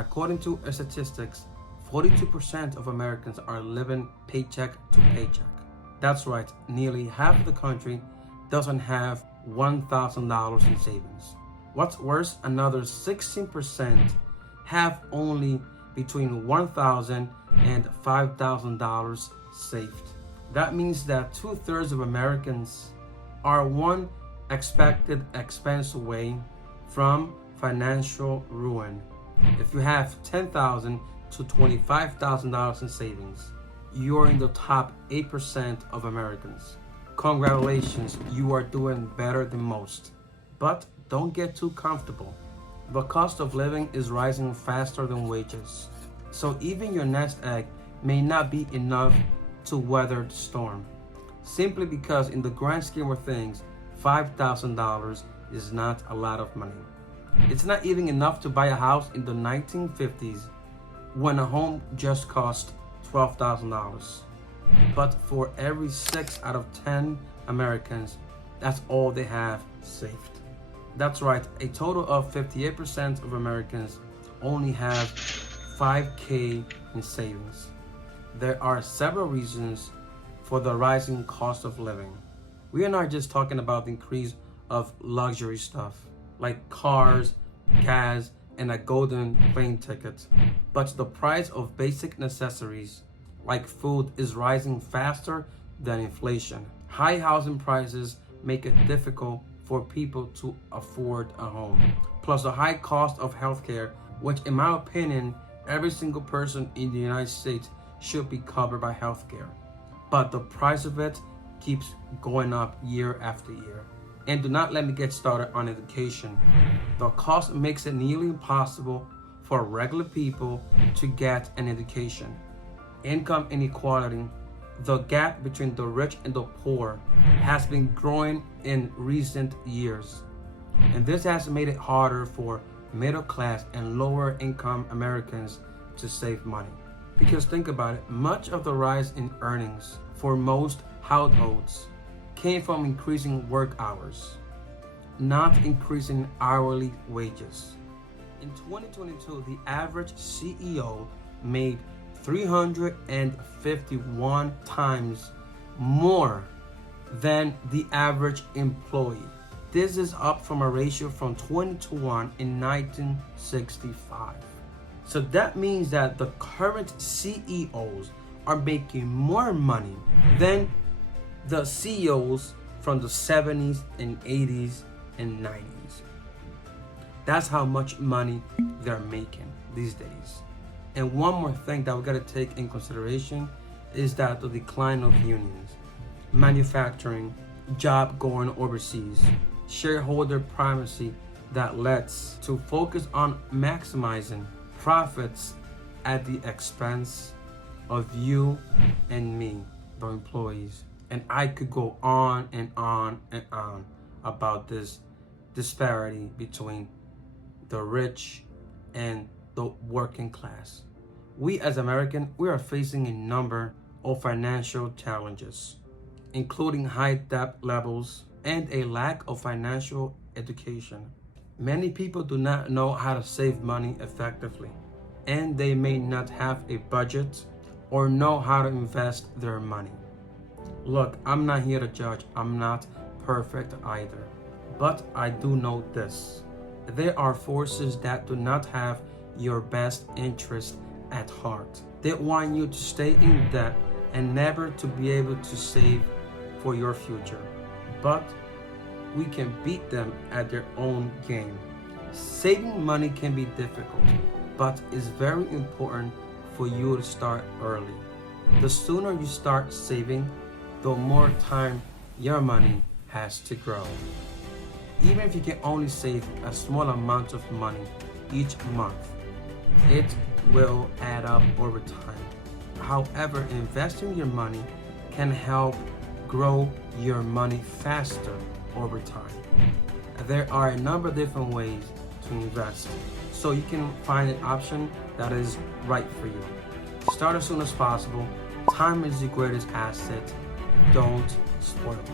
According to statistics, 42% of Americans are living paycheck to paycheck. That's right, nearly half of the country doesn't have $1,000 in savings. What's worse, another 16% have only between $1,000 and $5,000 saved. That means that 2/3 of Americans are one expected expense away from financial ruin. If you have $10,000 to $25,000 in savings, you're in the top 8% of Americans. Congratulations, you are doing better than most. But don't get too comfortable. The cost of living is rising faster than wages. So even your nest egg may not be enough to weather the storm. Simply because in the grand scheme of things, $5,000 is not a lot of money. It's not even enough to buy a house in the 1950s when a home just cost $12,000. But for every 6 out of 10 Americans, that's all they have saved. That's right, a total of 58% of Americans only have $5,000 in savings. There are several reasons for the rising cost of living. We are not just talking about the increase of luxury stuff like cars, gas, and a golden plane ticket, but the price of basic necessities like food is rising faster than inflation. High housing prices make it difficult for people to afford a home. Plus the high cost of healthcare, which in my opinion, every single person in the United States should be covered by healthcare. But the price of it keeps going up year after year. And do not let me get started on education. The cost makes it nearly impossible for regular people to get an education. Income inequality, the gap between the rich and the poor, has been growing in recent years. And this has made it harder for middle class and lower income Americans to save money. Because think about it, much of the rise in earnings for most households came from increasing work hours, not increasing hourly wages. In 2022, the average CEO made 351 times more than the average employee. This is up from a ratio from 20 to 1 in 1965. So that means that the current CEOs are making more money than the CEOs from the 70s and 80s and 90s. That's how much money they're making these days. And one more thing that we gotta take in consideration is that the decline of unions, manufacturing, job going overseas, shareholder primacy that leads to focus on maximizing profits at the expense of you and me, the employees. And I could go on and on and on about this disparity between the rich and the working class. We as Americans, we are facing a number of financial challenges, including high debt levels and a lack of financial education. Many people do not know how to save money effectively, and they may not have a budget or know how to invest their money. Look, I'm not here to judge. I'm not perfect either. But I do know this. There are forces that do not have your best interest at heart. They want you to stay in debt and never to be able to save for your future. But we can beat them at their own game. Saving money can be difficult, but it's very important for you to start early. The sooner you start saving, the more time your money has to grow. Even if you can only save a small amount of money each month, it will add up over time. However, investing your money can help grow your money faster over time. There are a number of different ways to invest, so you can find an option that is right for you. Start as soon as possible. Time is your greatest asset. Don't spoil it.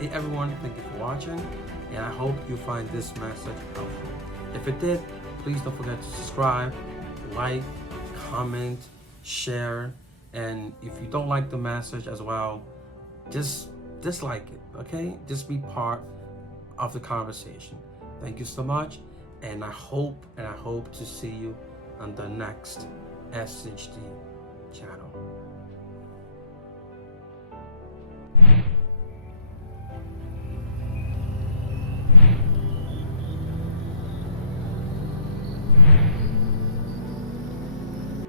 Hey everyone, thank you for watching, and I hope you find this message helpful. If it did, please don't forget to subscribe, like, comment, share, and if you don't like the message as well, just dislike it, okay? Just be part of the conversation. Thank you so much, and I hope to see you on the next schd channel.